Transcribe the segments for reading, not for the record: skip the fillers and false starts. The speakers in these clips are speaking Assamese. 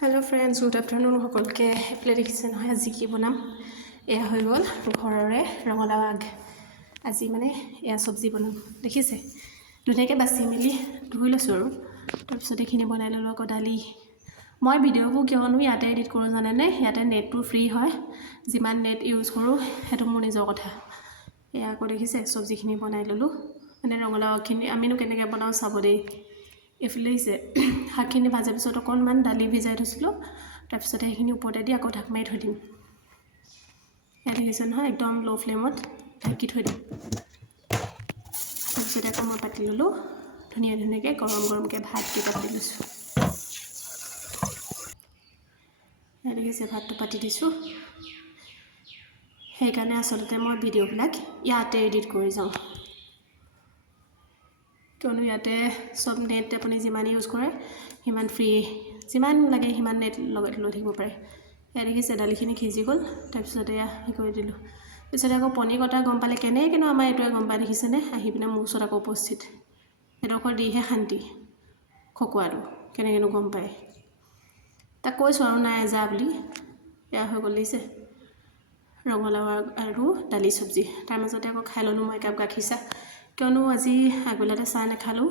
हेलो फ्रेंड्स, गुड आफ्टरनून সকলকে এপ্লে দেখিছে নহয় আজি কি বনাম। এয়া হৈ গ'ল ঘৰৰে ৰঙালাও আগ। আজি মানে এয়া চব্জি বনাম দেখিছে। ধুনীয়াকৈ বাছি মেলি ধুই লৈছোঁ আৰু তাৰপিছত এইখিনি বনাই ল'লোঁ। আকৌ দালি মই ভিডিঅ'বোৰ কিয়নো ইয়াতে এডিট কৰোঁ জানেনে, ইয়াতে নেটটো ফ্ৰী হয়। যিমান নেট ইউজ কৰোঁ সেইটো মোৰ নিজৰ কথা। এয়া আকৌ দেখিছে চব্জিখিনি বনাই ল'লোঁ। মানে ৰঙালাও আগখিনি আমিনো কেনেকৈ বনাওঁ চাব দেই। এইফালে আহিছে শাকখিনি ভাজাৰ পিছত অকণমান দালি ভিজাই থৈছিলোঁ, তাৰপিছত সেইখিনি ওপৰতে দি আকৌ ঢাক মাৰি থৈ দিম। ইয়াত দেখিছে নহয়, একদম ল' ফ্লেমত ঢাকি থৈ দিম। তাৰপিছত আকৌ মই পাতি ল'লোঁ ধুনীয়াকৈ গৰমকৈ ভাতকেইটা পাতি লৈছোঁ। ইয়াত দেখিছে ভাতটো পাতি দিছোঁ। সেইকাৰণে আচলতে মই ভিডিঅ'বিলাক ইয়াতে এডিট কৰি যাওঁ, কিয়নো ইয়াতে চব নেট আপুনি যিমান ইউজ কৰে সিমান ফ্ৰী, যিমান লাগে সিমান নেট লগত লৈ থাকিব পাৰে। ইয়াত দেখিছে দালিখিনি সিজি গ'ল, তাৰপিছত এয়া হেৰি কৰি দিলোঁ। তাৰপিছত আকৌ পনীৰ কটা গম পালে কেনেকৈনো আমাৰ এইটোৱে গম পাই দেখিছেনে, আহি পিনে মোৰ ওচৰত আকৌ উপস্থিত। এডোখৰ দিহে শান্তি খকুৱাটো কেনেকৈনো গম পায়। তাক কৈছোঁ আৰু নাই যা বুলি। এয়া হৈ গ'ল দেখিছে ৰঙালাও আৰু দালি চব্জি। তাৰ মাজতে আকৌ খাই ল'লোঁ মই একাপ গাখীৰ চাহ, কিয়নো আজি আগবেলাতে চাহ নাখালোঁ।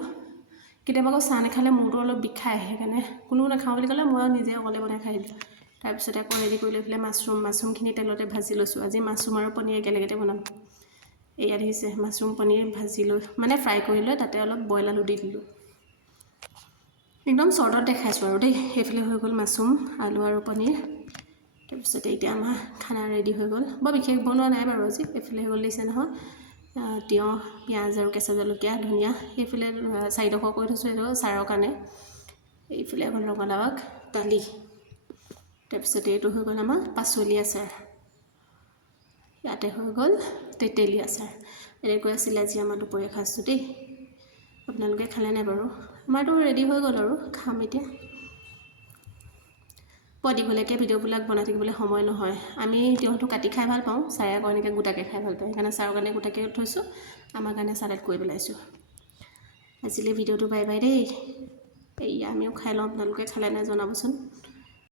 কেতিয়াবা আকৌ চাহ নাখালে মূৰটো অলপ বিষায়, সেইকাৰণে কোনো নাখাওঁ বুলি ক'লে মই নিজে অকলে বনাই খাই দিলোঁ। তাৰপিছতে আকৌ ৰেডি কৰি লৈ পেলাই মাছৰুমখিনি তেলতে ভাজি লৈছোঁ। আজি মাছৰুম আৰু পনীৰ একেলগতে বনাম। এয়া দেখিছে মাছৰুম পনীৰ ভাজি লৈ মানে ফ্ৰাই কৰি লৈ তাতে অলপ বইল আলু দি দিলোঁ। একদম শ্বৰ্টত দেখাইছোঁ আৰু দেই। সেইফালে হৈ গ'ল মাছৰুম, আলু আৰু পনীৰ। তাৰপিছতে এতিয়া আমাৰ খানা ৰেডি হৈ গ'ল। বৰ বিশেষ বনোৱা নাই বাৰু আজি। এইফালে হৈ গ'ল দিছে নহয় তিয়ঁহ, পিঁয়াজ আৰু কেঁচা জলকীয়া, ধনিয়া। সেইফালে 4ডোখৰ কৰি থৈছোঁ, এইটো চাৰৰ কাৰণে। এইফালে এখন ৰঙালাও আগ, দালি। তাৰপিছতে এইটো হৈ গ'ল আমাৰ পাচলি আচাৰ। ইয়াতে হৈ গ'ল তেতেলী আচাৰ। এনেকৈ আছিলে আজি আমাৰ দুপৰীয়া সাজটো দেই। আপোনালোকে খালে নাই বাৰু? আমাৰতো ৰেডি হৈ গ'ল আৰু খাম এতিয়া। বৰ দীঘলীয়াকৈ ভিডিঅ'বিলাক বনাই থাকিবলৈ সময় নহয়। আমি তিয়ঁহটো কাটি খাই ভাল পাওঁ, ছাৰে আকৌ এনেকৈ গোটাকৈ খাই ভাল পায়। সেইকাৰণে ছাৰৰ কাৰণে গোটাকৈ থৈছোঁ, আমাৰ কাৰণে চালাড কৰি পেলাইছোঁ। আজিলৈ ভিডিঅ'টো বাই বাই দেই। আমিও খাই লওঁ, আপোনালোকে খালে নাই জনাবচোন।